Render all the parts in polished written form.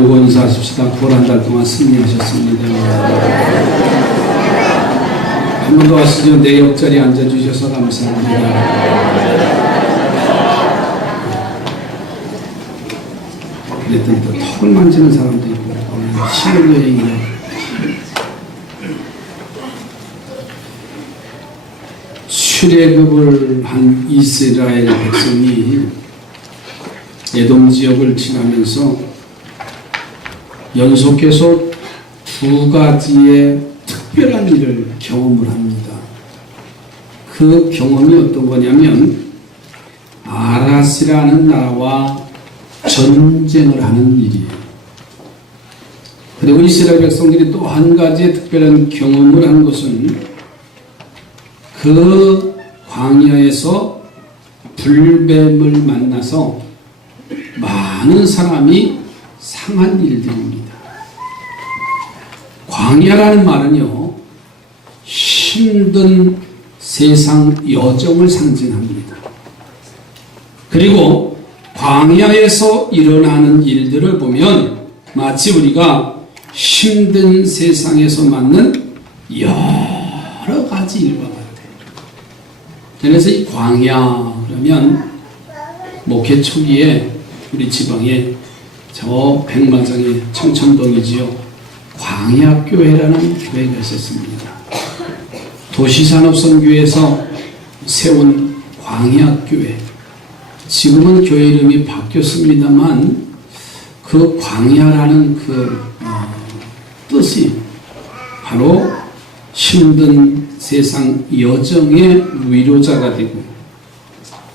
인사하십시다. 볼 한 달 동안 승리하셨습니다. 한 번 더 하시죠. 내 옆자리에 앉아주셔서 감사합니다. 그랬더니 또 턱을 만지는 사람도 있고 신혼여행이요. 출애굽을 한 이스라엘 백성이 에돔 지역을 지나면서 연속해서 두 가지의 특별한 일을 경험을 합니다. 그 경험이 어떤 거냐면 아라스라는 나라와 전쟁을 하는 일이에요. 그리고 이스라엘 백성들이 또 한 가지의 특별한 경험을 한 것은 그 광야에서 불뱀을 만나서 많은 사람이 상한 일들입니다. 광야라는 말은요, 힘든 세상 여정을 상징합니다. 그리고 광야에서 일어나는 일들을 보면 마치 우리가 힘든 세상에서 맞는 여러 가지 일과 같아요. 그래서 이 광야 그러면 목회 초기에 우리 지방에 저 백마장의 청천동이지요. 광야교회라는 교회가 있었습니다. 도시산업선교에서 세운 광야교회. 지금은 교회 이름이 바뀌었습니다만 그 광야라는 그 뜻이 바로 힘든 세상 여정의 위로자가 되고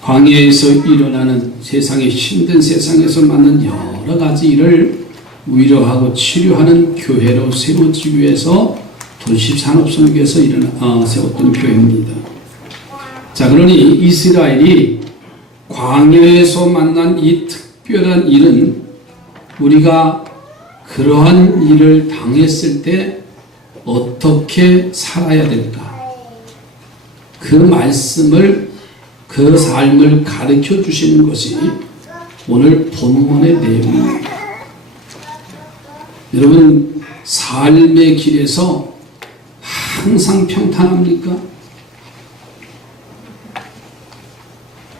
광야에서 일어나는 세상의 힘든 세상에서 맞는 여러 가지 일을 위로하고 치료하는 교회로 세워지기 위해서 도시산업선교에서 세웠던 교회입니다. 자, 그러니 이스라엘이 광야에서 만난 이 특별한 일은 우리가 그러한 일을 당했을 때 어떻게 살아야 될까? 그 말씀을, 그 삶을 가르쳐 주시는 것이 오늘 본문의 내용입니다. 여러분, 삶의 길에서 항상 평탄합니까?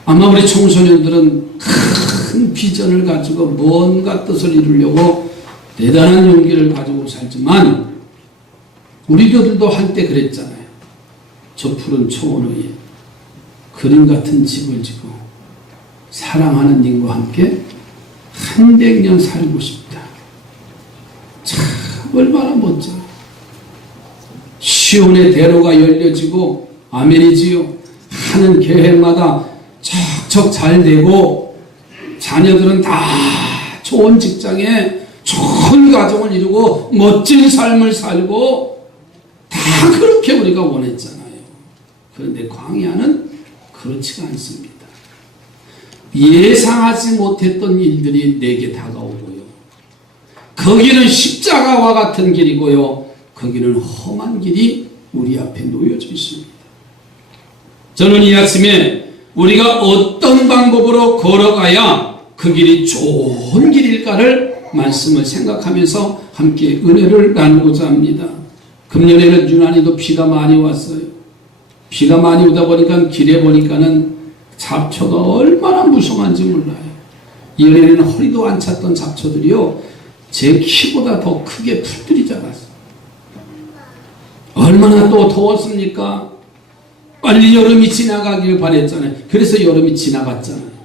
아마 우리 청소년들은 큰 비전을 가지고 뭔가 뜻을 이루려고 대단한 용기를 가지고 살지만 우리들도 한때 그랬잖아요. 저 푸른 초원 위에 그림 같은 집을 지고 사랑하는 님과 함께 100년 살고 싶다. 참 얼마나 멋져요. 시온의 대로가 열려지고 아멘이지요. 하는 계획마다 척척 잘 되고 자녀들은 다 좋은 직장에 좋은 가정을 이루고 멋진 삶을 살고 다 그렇게 우리가 원했잖아요. 그런데 광야는 그렇지가 않습니다. 예상하지 못했던 일들이 내게 다가오고요. 거기는 십자가와 같은 길이고요. 거기는 험한 길이 우리 앞에 놓여져 있습니다. 저는 이 아침에 우리가 어떤 방법으로 걸어가야 그 길이 좋은 길일까를 말씀을 생각하면서 함께 은혜를 나누고자 합니다. 금년에는 유난히도 비가 많이 왔어요. 비가 많이 오다 보니까 길에 보니까는 잡초가 얼마나 무성한지 몰라요. 이번에는 허리도 안 찼던 잡초들이요, 제 키보다 더 크게 풀들이 자랐어요. 얼마나 또 더웠습니까? 빨리 여름이 지나가길 바랬잖아요. 그래서 여름이 지나갔잖아요.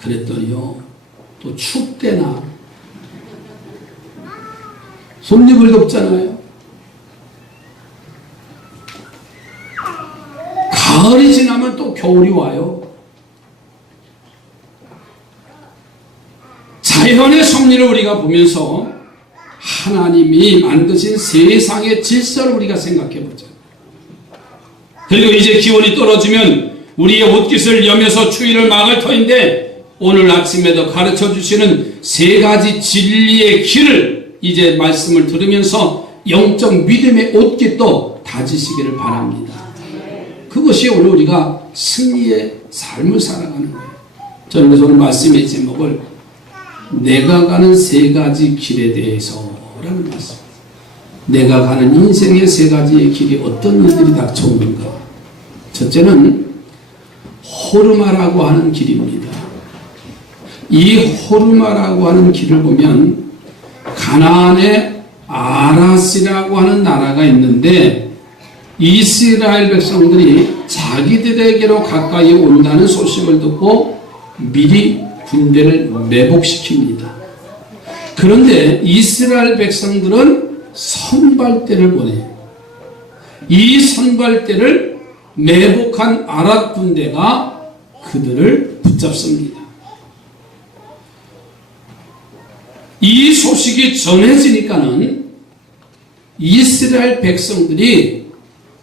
그랬더니요, 또 춥대나 솜잎을 덮잖아요. 가을이 지나면 또 겨울이 와요. 자연의 섭리를 우리가 보면서 하나님이 만드신 세상의 질서를 우리가 생각해 보자. 그리고 이제 기온이 떨어지면 우리의 옷깃을 여며서 추위를 막을 터인데 오늘 아침에도 가르쳐 주시는 세 가지 진리의 길을 이제 말씀을 들으면서 영적 믿음의 옷깃도 다지시기를 바랍니다. 그것이 오늘 우리가 승리의 삶을 살아가는 거예요. 저는 그래서 오늘 말씀의 제목을 내가 가는 세 가지 길에 대해서라는 말씀. 내가 가는 인생의 세 가지의 길이 어떤 일들이 닥쳐오는가. 첫째는 호르마라고 하는 길입니다. 이 호르마라고 하는 길을 보면 가나안에 아라시라고 하는 나라가 있는데 이스라엘 백성들이 자기들에게로 가까이 온다는 소식을 듣고 미리 군대를 매복시킵니다. 그런데 이스라엘 백성들은 선발대를 보내요. 이 선발대를 매복한 아랏 군대가 그들을 붙잡습니다. 이 소식이 전해지니까는 이스라엘 백성들이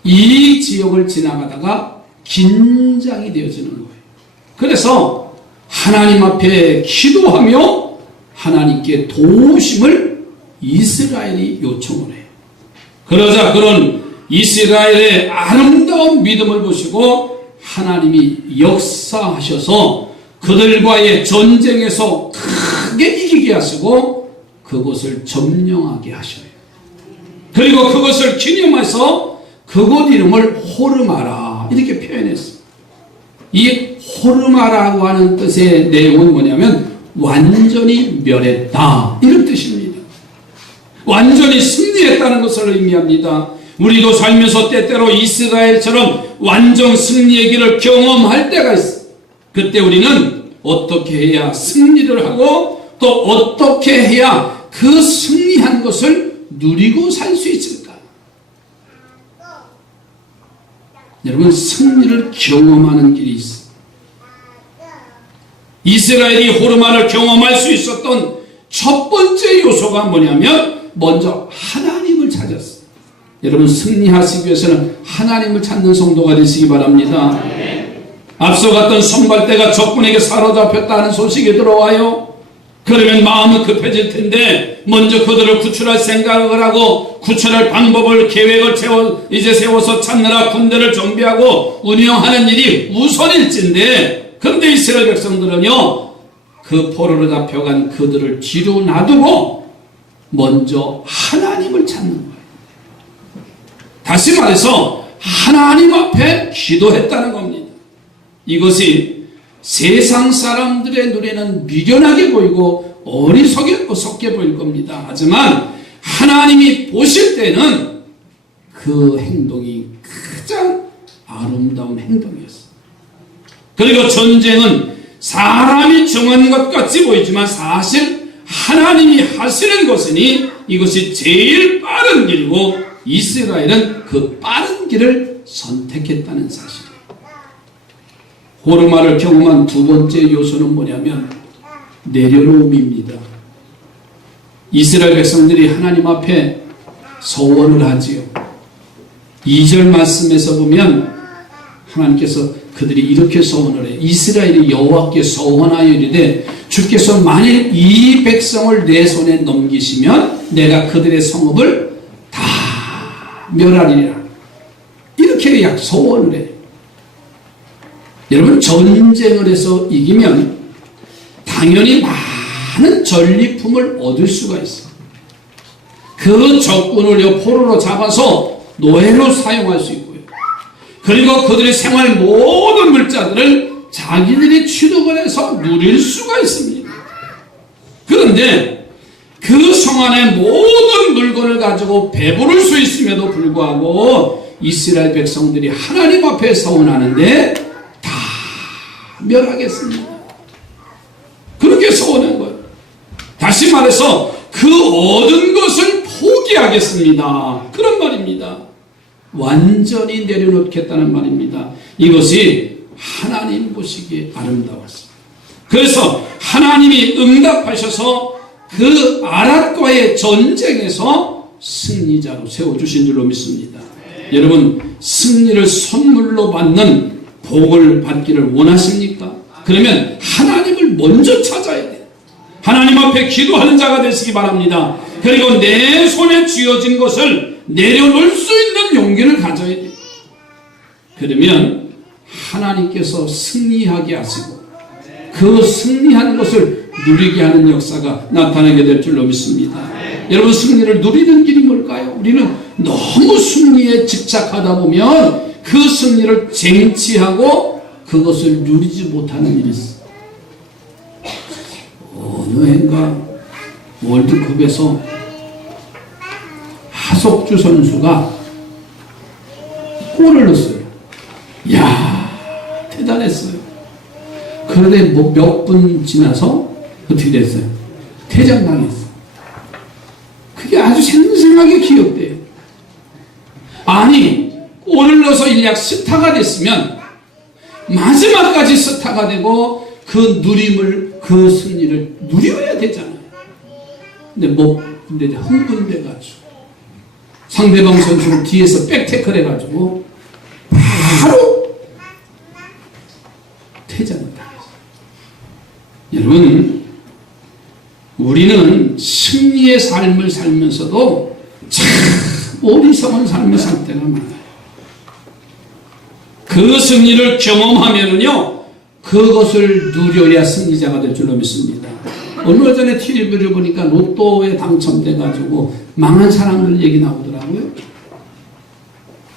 이 지역을 지나가다가 긴장이 되어지는 거예요. 그래서 하나님 앞에 기도하며 하나님께 도우심을 이스라엘이 요청을 해요. 그러자 그런 이스라엘의 아름다운 믿음을 보시고 하나님이 역사하셔서 그들과의 전쟁에서 크게 이기게 하시고 그곳을 점령하게 하셔요. 그리고 그것을 기념해서 그곳 이름을 호르마라 이렇게 표현했어요. 이 호르마라고 하는 뜻의 내용은 뭐냐면 완전히 멸했다 이런 뜻입니다. 완전히 승리했다는 것을 의미합니다. 우리도 살면서 때때로 이스라엘처럼 완전 승리의 길을 경험할 때가 있어요. 그때 우리는 어떻게 해야 승리를 하고 또 어떻게 해야 그 승리한 것을 누리고 살 수 있을까? 여러분, 승리를 경험하는 길이 있어요. 이스라엘이 호르마를 경험할 수 있었던 첫 번째 요소가 뭐냐면 먼저 하나님을 찾았어요. 여러분, 승리하시기 위해서는 하나님을 찾는 성도가 되시기 바랍니다. 앞서 갔던 선발대가 적군에게 사로잡혔다는 소식이 들어와요. 그러면 마음은 급해질 텐데 먼저 그들을 구출할 생각을 하고 구출할 방법을 계획을 세워서 찾느라 군대를 정비하고 운영하는 일이 우선일진데, 그런데 이스라엘 백성들은요 그 포로로 잡혀간 그들을 뒤로 놔두고 먼저 하나님을 찾는 거예요. 다시 말해서 하나님 앞에 기도했다는 겁니다. 이것이 세상 사람들의 눈에는 미련하게 보이고 어리석게 보일 겁니다. 하지만 하나님이 보실 때는 그 행동이 가장 아름다운 행동이었어요. 그리고 전쟁은 사람이 정한 것 같이 보이지만 사실 하나님이 하시는 것이니 이것이 제일 빠른 길이고 이스라엘은 그 빠른 길을 선택했다는 사실이에요. 호르마를 경험한 두 번째 요소는 뭐냐면 내려놓음입니다. 이스라엘 백성들이 하나님 앞에 서원을 하지요. 2절 말씀에서 보면 하나님께서 그들이 이렇게 서원을 해요. 이스라엘이 여호와께 서원하여 이르되 주께서 만일 이 백성을 내 손에 넘기시면 내가 그들의 성읍을 다 멸하리라. 이렇게 서원을 해요. 여러분, 전쟁을 해서 이기면 당연히 많은 전리품을 얻을 수가 있어요. 그 적군을 포로로 잡아서 노예로 사용할 수 있고요. 그리고 그들의 생활 모든 물자들을 자기들이 취득을 해서 누릴 수가 있습니다. 그런데 그 성 안에 모든 물건을 가지고 배부를 수 있음에도 불구하고 이스라엘 백성들이 하나님 앞에 서원하는데 다 멸하겠습니다. 그렇게 서원한 거예요. 다시 말해서 그 얻은 것을 포기하겠습니다. 그런 말입니다. 완전히 내려놓겠다는 말입니다. 이것이 하나님 보시기에 아름다웠습니다. 그래서 하나님이 응답하셔서 그 아랏과의 전쟁에서 승리자로 세워주신 줄로 믿습니다. 여러분, 승리를 선물로 받는 복을 받기를 원하십니까? 그러면 하나님을 먼저 찾아야 돼요. 하나님 앞에 기도하는 자가 되시기 바랍니다. 그리고 내 손에 쥐어진 것을 내려놓을 수 있는 용기를 가져야 돼요. 그러면 하나님께서 승리하게 하시고 그 승리한 것을 누리게 하는 역사가 나타나게 될 줄로 믿습니다. 여러분, 승리를 누리는 길이 뭘까요? 우리는 너무 승리에 집착하다 보면 그 승리를 쟁취하고 그것을 누리지 못하는 일이 있어요. 어느 해인가 월드컵에서 하석주 선수가 골을 넣었어요. 이야, 대단했어요. 그런데 뭐 몇 분 지나서 어떻게 됐어요? 퇴장당했어요. 그게 아주 생생하게 기억돼요. 아니, 골을 넣어서 일약 스타가 됐으면 마지막까지 스타가 되고 그 누림을, 그 승리를 누려야 되잖아요. 근데 흥분돼가지고 상대방 선수를 뒤에서 백태클 해가지고 바로 퇴장을 당했어요. 여러분, 우리는 승리의 삶을 살면서도 참 어리석은 삶을 살 때가 많아요. 그 승리를 경험하면은요, 그것을 누려야 승리자가 될 줄로 믿습니다. 얼마 전에 TV를 보니까 로또에 당첨돼가지고 망한 사람들 얘기 나오더라고요.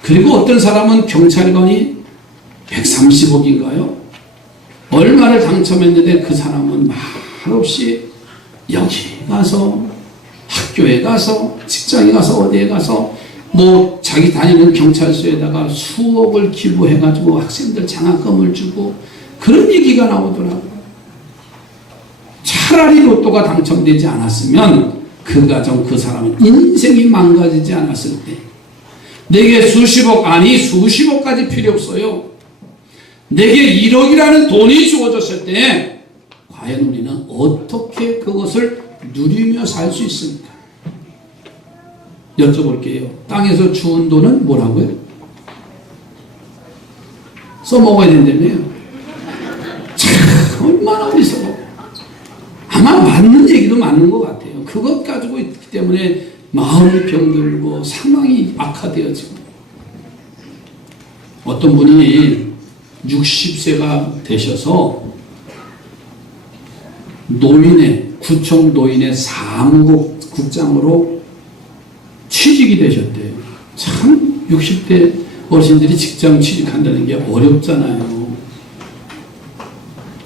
그리고 어떤 사람은 경찰관이 130억인가요? 얼마를 당첨했는데 그 사람은 말없이 여기 가서, 학교에 가서, 직장에 가서, 어디에 가서 뭐 자기 다니는 경찰서에다가 수억을 기부해가지고 학생들 장학금을 주고 그런 얘기가 나오더라고요. 차라리 로또가 당첨되지 않았으면 그 가정, 그 사람은 인생이 망가지지 않았을 때, 내게 수십억, 아니 수십억까지 필요 없어요. 내게 1억이라는 돈이 주어졌을 때 과연 우리는 어떻게 그것을 누리며 살 수 있습니까? 여쭤볼게요. 땅에서 주운 돈은 뭐라고요? 써먹어야 된다며요. 참 얼마나 어리석어. 아마 맞는 얘기도 맞는 것 같아요. 그것 가지고 있기 때문에 마음이 병들고 상황이 악화되어지고. 어떤 분이 60세가 되셔서 구청 노인의 사무국장으로 취직이 되셨대요. 참 60대 어르신들이 직장 취직한다는 게 어렵잖아요.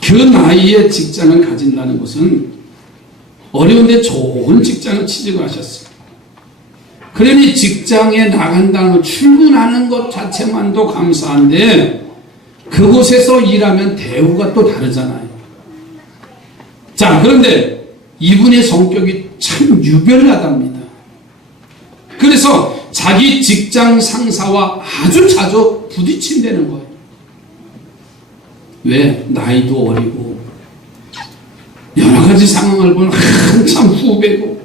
그 나이에 직장을 가진다는 것은 어려운데 좋은 직장을 취직을 하셨어요. 그러니 직장에 나간다는, 출근하는 것 자체만도 감사한데 그곳에서 일하면 대우가 또 다르잖아요. 자, 그런데 이분의 성격이 참 유별나답니다. 그래서 자기 직장 상사와 아주 자주 부딪힌다는 거예요. 왜? 나이도 어리고 여러 가지 상황을 보면 한참 후배고.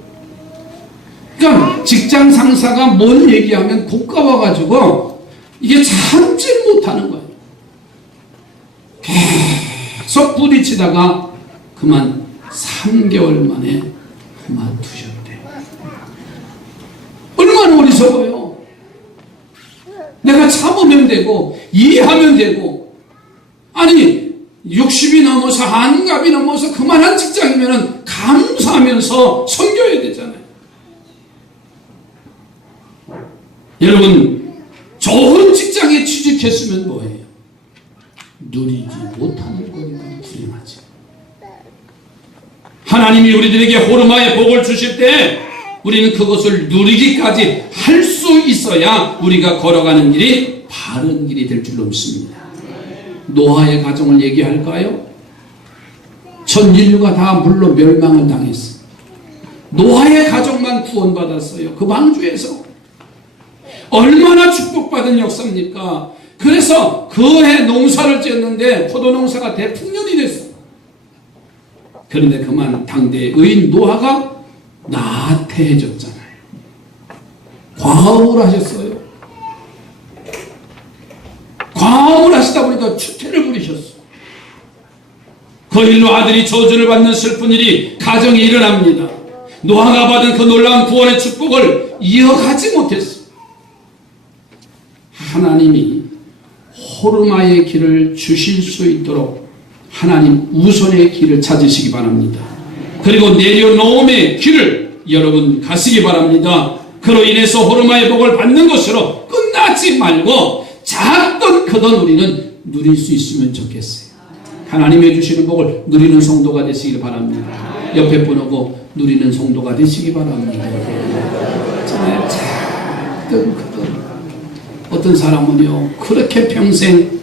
그러니까 직장 상사가 뭔 얘기하면 고가와가지고 이게 참지 못하는 거예요. 계속 부딪히다가 그만 3개월 만에 그만두셨대. 얼마나 어리석어요. 내가 참으면 되고 이해하면 되고, 아니 60이 넘어서 한갑이 넘어서 그만한 직장이면 감사하면서 섬겨야 되잖아요. 여러분, 좋은 직장에 취직했으면 뭐예요? 누리지 못하는 거니까 불행하지. 하나님이 우리들에게 호르마의 복을 주실 때 우리는 그것을 누리기까지 할 수 있어야 우리가 걸어가는 길이 바른 길이 될 줄로 믿습니다. 노아의 가정을 얘기할까요? 전 인류가 다 물로 멸망을 당했어요. 노아의 가정만 구원받았어요. 그 방주에서. 얼마나 축복받은 역사입니까? 그래서 그 해 농사를 지었는데 포도농사가 대풍년이 됐어요. 그런데 그만 당대의 의인 노아가 나태해졌잖아요. 과음을 하셨어요. 과음을 하시다 보니까 추태를 부리셨어요. 그 일로 아들이 저주를 받는 슬픈 일이 가정에 일어납니다. 노아가 받은 그 놀라운 구원의 축복을 이어가지 못했어요. 하나님이 호르마의 길을 주실 수 있도록 하나님 우선의 길을 찾으시기 바랍니다. 그리고 내려놓음의 길을 여러분 가시기 바랍니다. 그로 인해서 호르마의 복을 받는 것으로 끝나지 말고 작든 크든 우리는 누릴 수 있으면 좋겠어요. 하나님이 주시는 복을 누리는 성도가 되시길 바랍니다. 옆에 분하고 누리는 성도가 되시기 바랍니다. 정말 작든 크든 어떤 사람은요 그렇게 평생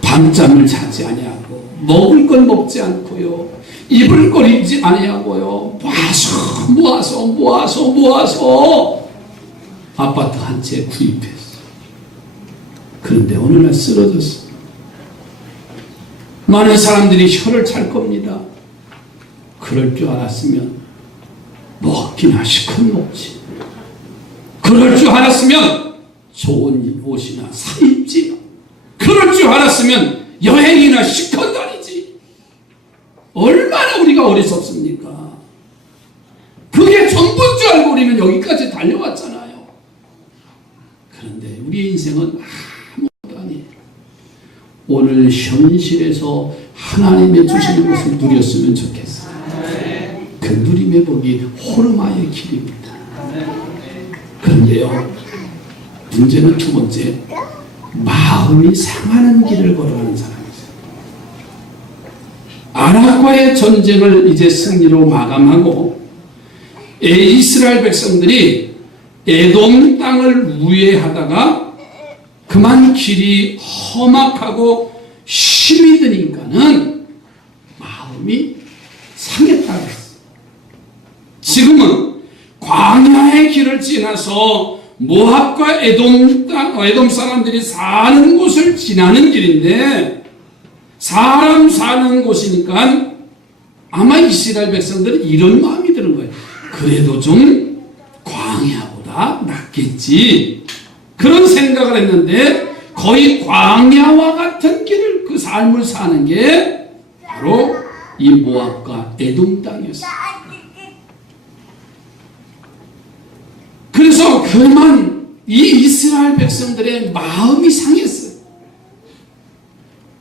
밤잠을 자지 아니하고 먹을 걸 먹지 않고요 입을 걸 입지 아니하고요 모아서 아파트 한 채 구입했어. 그런데 어느 날 쓰러졌어. 많은 사람들이 혀를 찰 겁니다. 그럴 줄 알았으면 먹기나 시컷 먹지. 그럴 줄 알았으면 좋은 옷이나 사 입지. 그럴 줄 알았으면 여행이나 시컷 다니지. 얼마나 우리가 어리석습니까? 그게 전부인 줄 알고 우리는 여기까지 달려왔잖아요. 그런데 우리의 인생은 아무것도 아니에요. 오늘 현실에서 하나님의 주시는 것을 누렸으면 좋겠어요. 그 누림의 복이 호르마의 길입니다. 그런데요, 문제는 두 번째, 마음이 상하는 길을 걸어가는 사람이죠. 아랍과의 전쟁을 이제 승리로 마감하고 이스라엘 백성들이 에돔 땅을 우회하다가 그만 길이 험악하고 힘이 드니까는 마음이 상했다고 했어요. 지금은 광야의 길을 지나서 모압과 에돔 사람들이 사는 곳을 지나는 길인데 사람 사는 곳이니까 아마 이스라엘 백성들은 이런 마음이 드는 거예요. 그래도 좀 광야보다 낫겠지. 그런 생각을 했는데 거의 광야와 같은 길을 그 삶을 사는 게 바로 이 모압과 에돔 땅이었어요. 그래서 그만 이 이스라엘 백성들의 마음이 상했어요.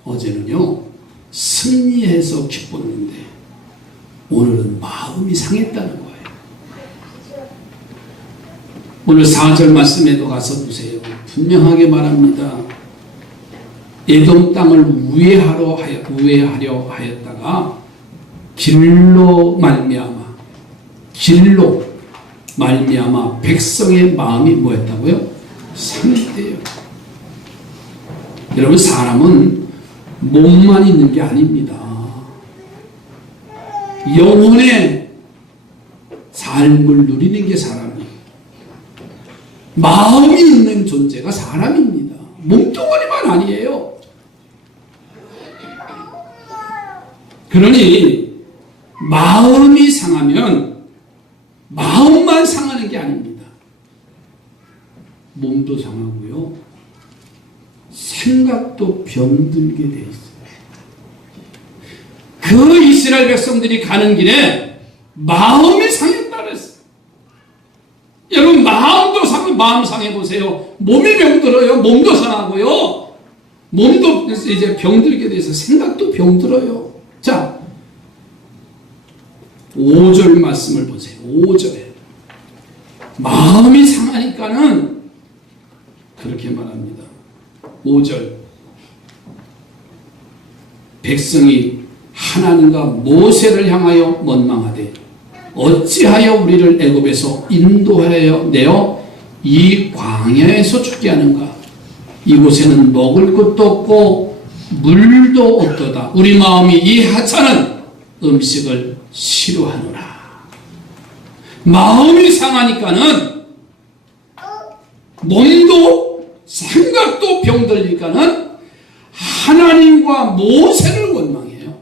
어제는요 승리해서 기뻤는데 오늘은 마음이 상했다는 거예요. 오늘 4절 말씀에도 가서 보세요. 분명하게 말합니다. 에돔 땅을 우회하려 하였다가 길로 말미암아 백성의 마음이 뭐였다고요? 상했대요. 여러분 사람은 몸만 있는 게 아닙니다. 영혼의 삶을 누리는 게 사람이에요. 마음이 있는 존재가 사람입니다. 몸뚱아리만 아니에요. 그러니 마음이 상하면 마음만 상하는 게 아닙니다. 몸도 상하고요. 생각도 병들게 돼 있어요. 그 이스라엘 백성들이 가는 길에 마음이 상했다 그랬어요. 여러분 마음도 상하면 마음 상해보세요. 몸이 병들어요. 몸도 상하고요. 몸도 이제 병들게 돼서 생각도 병들어요. 자 5절 말씀을 보세요. 5절에 마음이 상하니까는 그렇게 말합니다. 5절 백성이 하나님과 모세를 향하여 원망하되 어찌하여 우리를 애굽에서 인도하여 내어 이 광야에서 죽게 하는가? 이곳에는 먹을 것도 없고 물도 없도다. 우리 마음이 이 하찮은 음식을 싫어하노라. 마음이 상하니까는 몸도 생각도 병들니까는 하나님과 모세를 원망해요.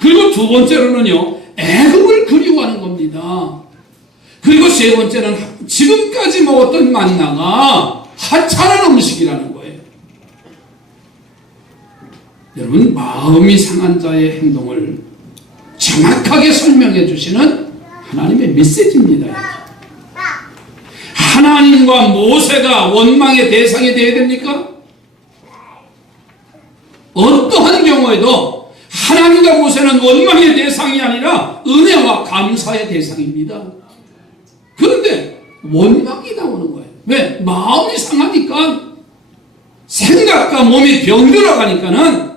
그리고 두 번째로는요 애굽을 그리워하는 겁니다. 그리고 세 번째는 지금까지 먹었던 만나가 하찮은 음식이라는 거예요. 여러분 마음이 상한 자의 행동을 정확하게 설명해 주시는 하나님의 메시지입니다. 하나님과 모세가 원망의 대상이 되어야 됩니까? 어떠한 경우에도 하나님과 모세 모세는 원망의 대상이 아니라 은혜와 감사의 대상입니다. 그런데 원망이 나오는 거예요. 왜? 마음이 상하니까, 생각과 몸이 병들어가니까는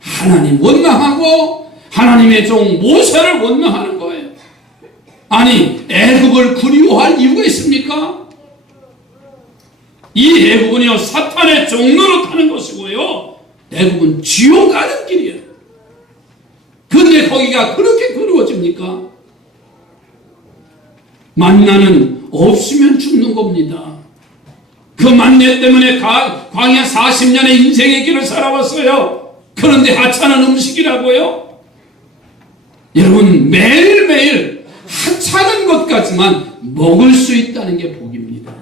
하나님 원망하고 하나님의 종 모세를 원망하는 거예요. 아니, 애굽을 그리워할 이유가 있습니까? 이 애굽은요, 사탄의 종로로 타는 것이고요, 애굽은 지옥 가는 길이에요. 근데 거기가 그렇게 그리워집니까? 만나는 없으면 죽는 겁니다. 그 만나 때문에 광야 40년의 인생의 길을 살아왔어요. 그런데 하찮은 음식이라고요? 여러분, 매일매일 하찮은 것 같지만 먹을 수 있다는 게 복입니다.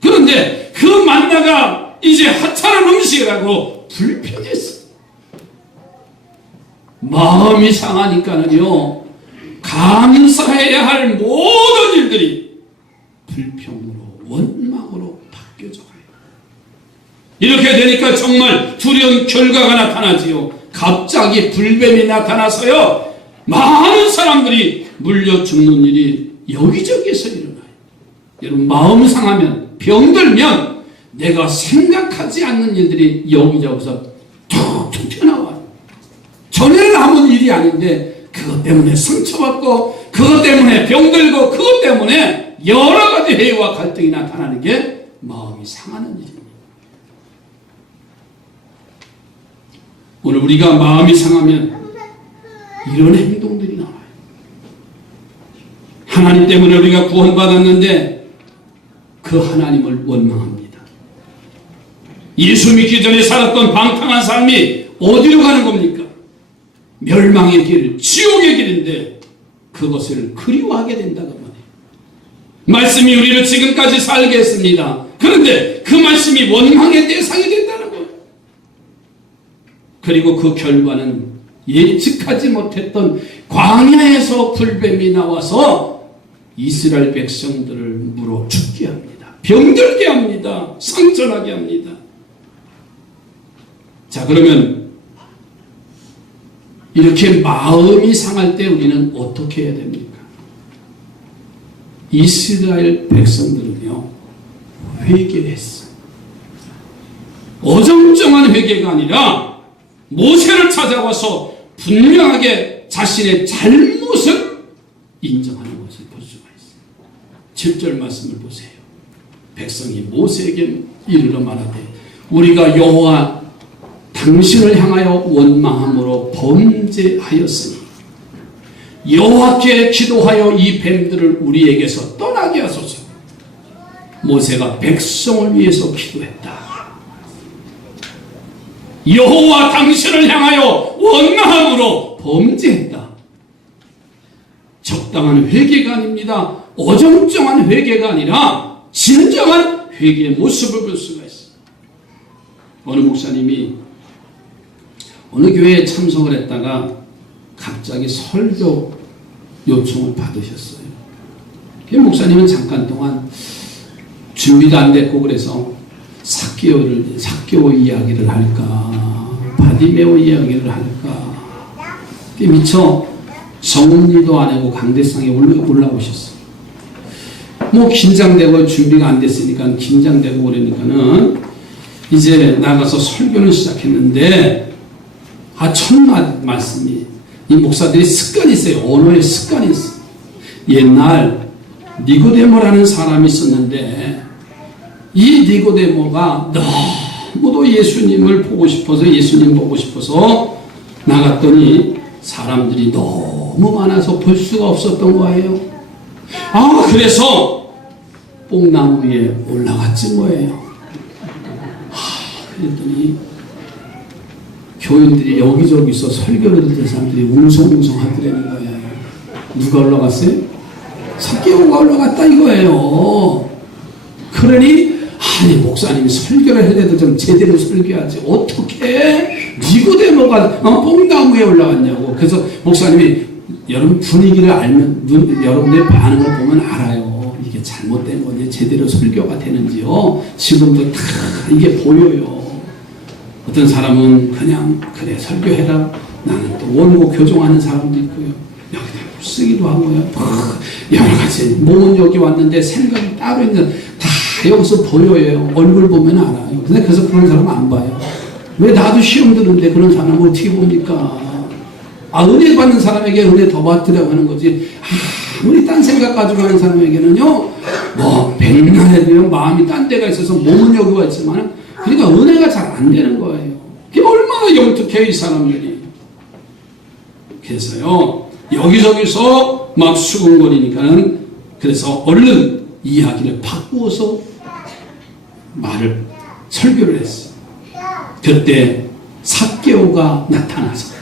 그런데 그 만나가 이제 하찮은 음식이라고 불평했어. 마음이 상하니까는요, 감사해야 할 모든 일들이 불평으로, 원망으로 바뀌어져 가요. 이렇게 되니까 정말 두려운 결과가 나타나지요. 갑자기 불뱀이 나타나서요, 많은 사람들이 물려 죽는 일이 여기저기에서 일어나요. 여러분, 마음 상하면, 병들면 내가 생각하지 않는 일들이 여기저기서 툭툭 튀어나와요. 전에는 아무 일이 아닌데 그것 때문에 상처받고, 그것 때문에 병들고, 그것 때문에 여러 가지 해와 갈등이 나타나는 게 마음이 상하는 일입니다. 오늘 우리가 마음이 상하면 이런 행동들이 나와요. 하나님 때문에 우리가 구원받았는데 그 하나님을 원망합니다. 예수 믿기 전에 살았던 방탕한 삶이 어디로 가는 겁니까? 멸망의 길, 지옥의 길인데 그것을 그리워하게 된다고 말해요. 말씀이 우리를 지금까지 살게 했습니다. 그런데 그 말씀이 원망의 대상이 된다는 거예요. 그리고 그 결과는 예측하지 못했던 광야에서 불뱀이 나와서 이스라엘 백성들을 물어 죽게 합니다. 병들게 합니다. 상처나게 합니다. 자, 그러면 이렇게 마음이 상할 때 우리는 어떻게 해야 됩니까? 이스라엘 백성들은요, 회개를 했어요. 어정쩡한 회개가 아니라 모세를 찾아와서 분명하게 자신의 잘못을 인정하는 것을 볼 수가 있어요. 7절 말씀을 보세요. 백성이 모세에게 이르러 말하되 우리가 여호와 당신을 향하여 원망함으로 범죄하였으니 여호와께 기도하여 이 뱀들을 우리에게서 떠나게 하소서. 모세가 백성을 위해서 기도했다. 여호와 당신을 향하여 원망함으로 범죄했다. 적당한 회개가 아닙니다. 어정쩡한 회개가 아니라 진정한 회개의 모습을 볼 수가 있어요. 어느 목사님이 어느 교회에 참석을 했다가 갑자기 설교 요청을 받으셨어요. 그 목사님은 잠깐 동안 준비가 안 됐고 그래서 삭개오 이야기를 할까, 바디메오 이야기를 할까, 미처 성리도 안 하고 강대상에 올라오셨어요. 뭐 긴장되고 준비가 안 됐으니까 긴장되고 그러니까는 이제 나가서 설교를 시작했는데 첫 말씀이, 이 목사들이 습관이 있어요. 언어의 습관이 있어요. 옛날 니고데모라는 사람이 있었는데 이 니고데모가 너무도 예수님을 보고 싶어서, 예수님 보고 싶어서 나갔더니 사람들이 너무 많아서 볼 수가 없었던 거예요. 그래서 뽕나무 위에 올라갔지 뭐예요. 그랬더니 교인들이 여기저기서 설교를 듣는 사람들이 웅성웅성 하더라는 거예요. 누가 올라갔어요? 삭개오가 올라갔다 이거예요. 그러니 목사님이 설교를 해도 좀 제대로 설교하지 어떻게 니고데모가 뽕나무에 올라갔냐고. 그래서 목사님이 여러분 분위기를 알면, 여러분의 반응을 보면 알아요. 이게 잘못된 건지 제대로 설교가 되는지요. 지금도 다 이게 보여요. 어떤 사람은 그냥 그래 설교해라, 나는 또 원고 교정하는 사람도 있고요. 여기다 쓰기도 하고요. 여러 가지. 몸은 여기 왔는데 생각이 따로 있는 다 여기서 보여요. 얼굴 보면 알아요. 근데 그래서 그런 사람은 안 봐요. 왜 나도 시험 드는데 그런 사람을 어떻게 봅니까? 은혜 받는 사람에게 은혜 더 받으려고 하는 거지. 아무리 딴 생각 가지고 하는 사람에게는요, 백날에도요, 마음이 딴 데가 있어서 몸은 여기 와 있지만, 그러니까 은혜가 잘 안 되는 거예요. 그게 얼마나 영특해, 이 사람들이. 그래서요, 여기저기서 막 수근거리니까는, 그래서 얼른 이야기를 바꾸어서 설교를 했어요. 그때 삭개오가 나타나서,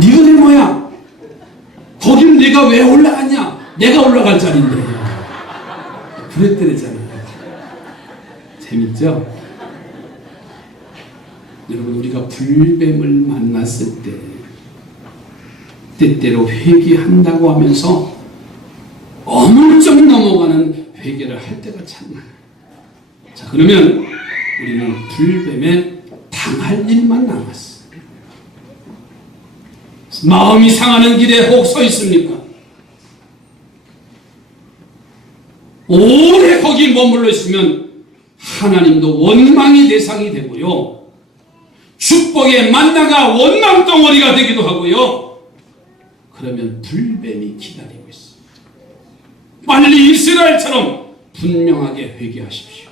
니고데모야, 거기는 내가 왜 올라갔냐? 내가 올라갈 자리인데. 그랬더랬잖아요. 재밌죠? 여러분, 우리가 불뱀을 만났을 때 때때로 회개한다고 하면서 어물쩍 넘어가는 회개를 할 때가 참 많아요. 자, 그러면 우리는 불뱀에 당할 일만 남았어요. 마음이 상하는 길에 혹 서 있습니까? 오래 거기 머물러 있으면 하나님도 원망의 대상이 되고요. 축복의 만나가 원망 덩어리가 되기도 하고요. 그러면 불뱀이 기다리고 있어요. 빨리 이스라엘처럼 분명하게 회개하십시오.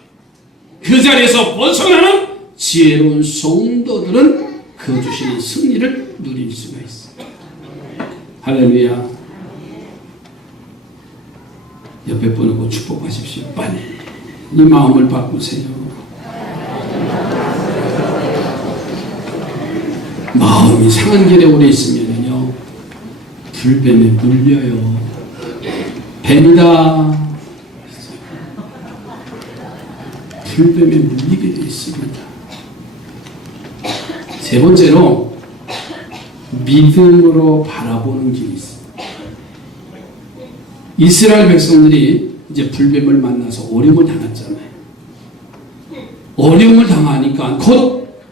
그 자리에서 벗어나는 지혜로운 성도들은 그 주시는 승리를 누릴 수가 있어요. 할렐루야. 옆에 분하고 축복하십시오. 빨리 이 마음을 바꾸세요. 마음이 상한 길에 오래 있으면요, 불뱀에 물려요. 뱀이다. 불뱀에 물리게 되어 있습니다. 세 번째로 믿음으로 바라보는 길이 있습니다. 이스라엘 백성들이 이제 불뱀을 만나서 어려움을 당했잖아요. 어려움을 당하니까 곧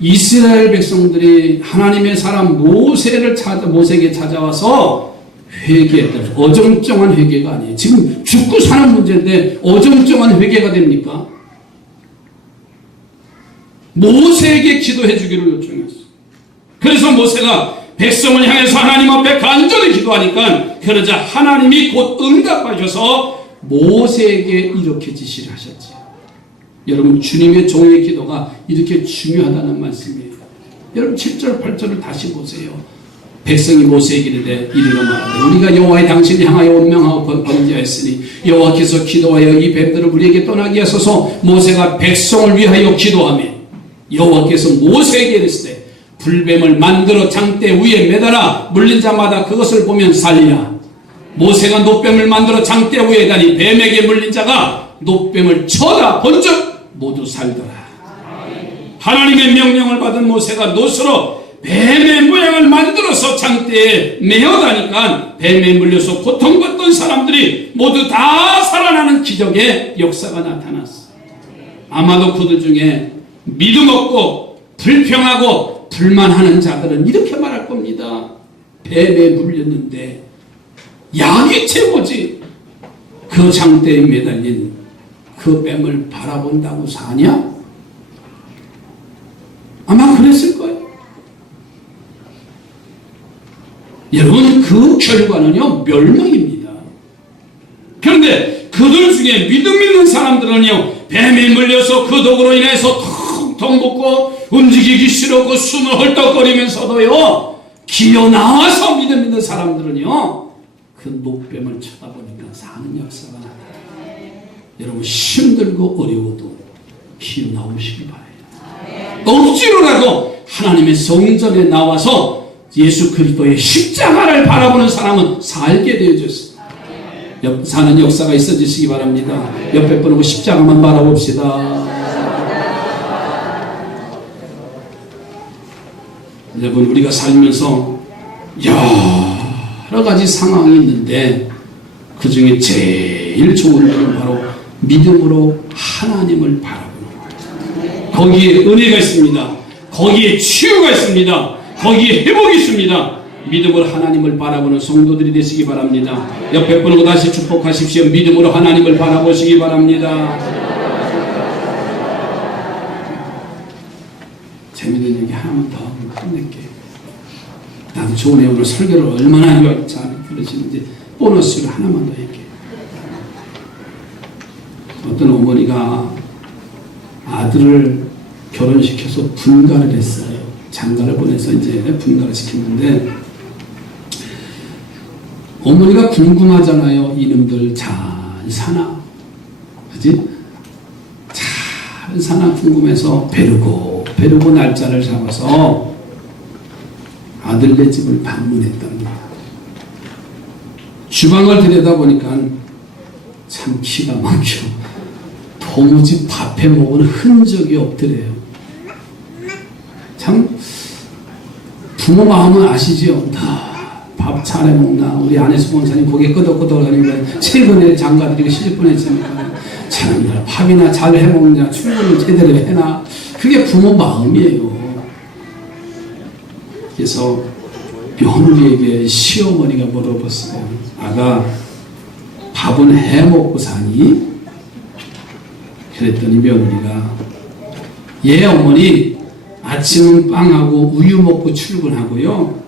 이스라엘 백성들이 하나님의 사람 모세에게 찾아와서 회개했다. 어정쩡한 회개가 아니에요. 지금 죽고 사는 문제인데 어정쩡한 회개가 됩니까? 모세에게 기도해 주기를 요청했어요. 그래서 모세가 백성을 향해서 하나님 앞에 간절히 기도하니까, 그러자 하나님이 곧 응답하셔서 모세에게 이렇게 지시를 하셨죠. 여러분, 주님의 종의 기도가 이렇게 중요하다는 말씀이에요. 여러분 7절 8절을 다시 보세요. 백성이 모세에게 이르러 말하되 우리가 여호와의 당신을 향하여 원명하고 범죄하였으니 여호와께서 기도하여 이 뱀들을 우리에게 떠나게 하소서. 모세가 백성을 위하여 기도하며 여호와께서 모세에게 이르시되 불뱀을 만들어 장대 위에 매달아 물린 자마다 그것을 보면 살리라. 모세가 노뱀을 만들어 장대 위에 다니 뱀에게 물린 자가 노뱀을 쳐다 본즉 모두 살더라. 하나님의 명령을 받은 모세가 노스로 뱀의 모양을 만들어서 장대에 메어다니까 뱀에 물려서 고통받던 사람들이 모두 다 살아나는 기적의 역사가 나타났어. 아마도 그들 중에 믿음 없고 불평하고 불만하는 자들은 이렇게 말할 겁니다. 뱀에 물렸는데 약이 최고지. 그 장대에 매달린 그 뱀을 바라본다고 사냐? 아마 그랬을 거예요. 여러분, 그 결과는요, 멸망입니다. 그런데 그들 중에 믿음 있는 사람들은요, 뱀에 물려서 그 독으로 인해서 텅텅 붓고 움직이기 싫었고 숨을 헐떡거리면서도요, 기어 나와서 믿음 있는 사람들은요, 그 녹뱀을 쳐다보니까 사는 역사가 나타나요. 여러분, 힘들고 어려워도 기어 나오시기 바라요. 억지로라도 하나님의 성전에 나와서 예수 그리스도의 십자가를 바라보는 사람은 살게 되어졌어요. 사는 역사가 있어지시기 바랍니다. 옆에 분하고 십자가만 바라봅시다. 여러분, 우리가 살면서 여러 가지 상황이 있는데 그 중에 제일 좋은 것은 바로 믿음으로 하나님을 바라보는 거예요. 거기에 은혜가 있습니다. 거기에 치유가 있습니다. 거기에 회복이 있습니다. 믿음으로 하나님을 바라보는 성도들이 되시기 바랍니다. 옆에 분하고 다시 축복하십시오. 믿음으로 하나님을 바라보시기 바랍니다. 재밌는 얘기 하나만 더 하고 끝낼게요. 나도 좋은 오늘 설교를 얼마나 잘 들으시는지 보너스를 하나만 더 얘기해요. 어떤 어머니가 아들을 결혼시켜서 분가를 했어요. 장가를 보내서 이제 분가를 시켰는데 어머니가 궁금하잖아요. 이놈들 잘 사나? 그지? 잘 사나 궁금해서 벼르고 날짜를 잡아서 아들네 집을 방문했답니다. 주방을 들여다보니까 참 기가 막혀. 도무지 밥해 먹은 흔적이 없더래요. 참 부모 마음은 아시죠? 밥 잘해 먹나? 우리 아내수 본사님 고개 끄덕끄덕 하니까 최근에 장가들이고 시집보냈으니까 참 밥이나 잘 해 먹냐? 출근을 제대로 해나? 그게 부모 마음이에요. 그래서 며느리에게 시어머니가 물어봤어요. 아가 밥은 해 먹고 사니? 그랬더니 며느리가 예 어머니 아침은 빵하고 우유 먹고 출근하고요.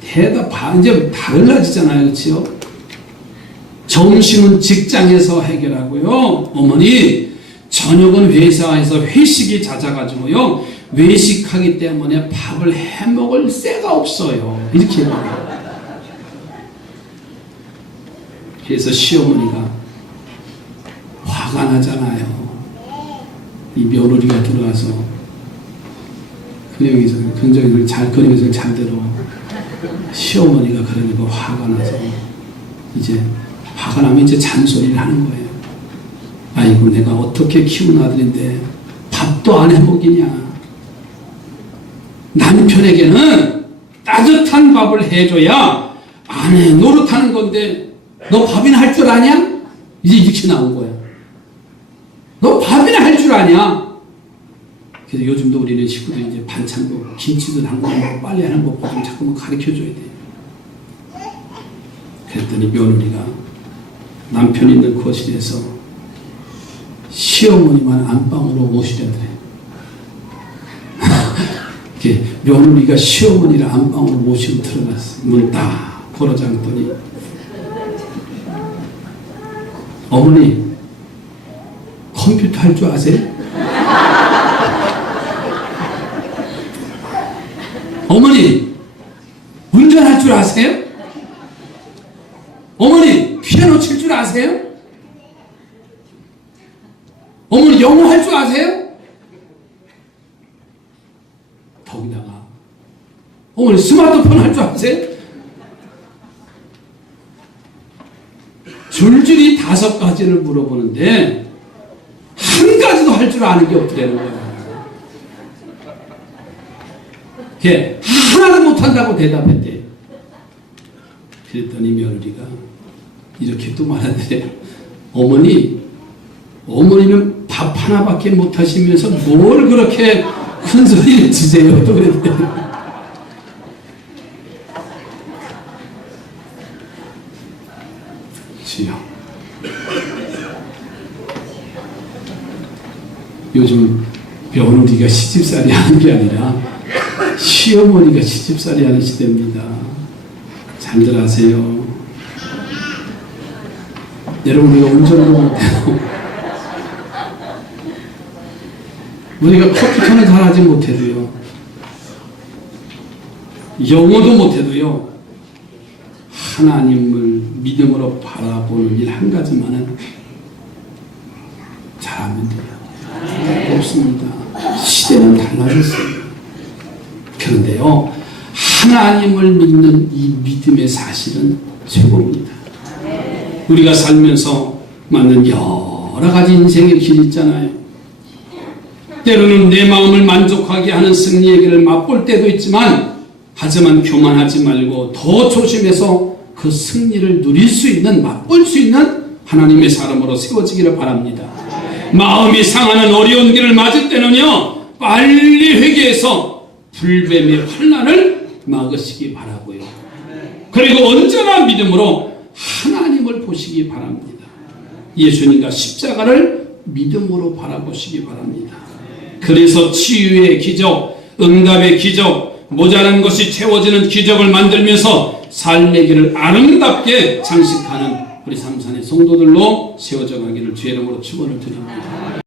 대답 이제 달라지잖아요. 그렇죠? 점심은 직장에서 해결하고요. 어머니 저녁은 회사에서 회식이 잦아가지고요. 외식하기 때문에 밥을 해 먹을 새가 없어요. 이렇게 말해요. 그래서 시어머니가 화가 나잖아요. 이 며느리가 들어와서 긍정을 잘 들어. 시어머니가 그러니까 화가 나서 이제 화가 나면 이제 잔소리를 하는 거예요. 아이고 내가 어떻게 키운 아들인데 밥도 안 해먹이냐. 남편에게는 따뜻한 밥을 해줘야 아내 노릇하는 건데 너 밥이나 할 줄 아냐? 이제 이렇게 나온 거야. 너 밥이나 할 줄 아냐? 그래서 요즘도 우리는 식구들 이제 반찬도 김치도 담그고 빨래하는 법도 좀 자꾸만 가르쳐줘야 돼요. 그랬더니 며느리가 남편 있는 거실에서 시어머니만 안방으로 모시려더래. 며느리가 시어머니를 안방으로 모시고 들어갔어. 문 딱 걸어 잠그더니 어머니 컴퓨터 할 줄 아세요? 어머니 운전할 줄 아세요? 어머니 피아노 칠 줄 아세요? 어머니 영어 할 줄 아세요? 거기다가 어머니 스마트폰 할 줄 아세요? 줄줄이 5가지를 물어보는데 한 가지도 할 줄 아는 게 없더라는 거예요. 걔 하나도 못한다고 대답했대요. 그랬더니 며느리가 이렇게 또 말하더래요. 어머니는 밥 하나밖에 못하시면서 뭘 그렇게 큰 소리를 치세요? 또 그랬대요. 주여. 요즘 며느리가 시집살이 하는 게 아니라 시어머니가 시집살이 하는 시대입니다. 잘들 하세요. 여러분 우리가 운전도 못해도 우리가 컴퓨터는 잘하지 못해도요. 영어도 못해도요. 하나님을 믿음으로 바라보는 일 한 가지만은 잘하면 돼요. 없습니다. 시대는 달라졌어요. 그런데요. 하나님을 믿는 이 믿음의 사실은 최고입니다. 우리가 살면서 맞는 여러 가지 인생의 길이 있잖아요. 때로는 내 마음을 만족하게 하는 승리의 길을 맛볼 때도 있지만 하지만 교만하지 말고 더 조심해서 그 승리를 누릴 수 있는 맛볼 수 있는 하나님의 사람으로 세워지기를 바랍니다. 마음이 상하는 어려운 길을 맞을 때는요 빨리 회개해서 불뱀의 환난을 막으시기 바라고요. 그리고 언제나 믿음으로 하나님을 보시기 바랍니다. 예수님과 십자가를 믿음으로 바라보시기 바랍니다. 그래서 치유의 기적, 응답의 기적, 모자란 것이 채워지는 기적을 만들면서 삶의 길을 아름답게 장식하는 우리 삼산의 성도들로 세워져 가기를 주의 이름으로 축원을 드립니다.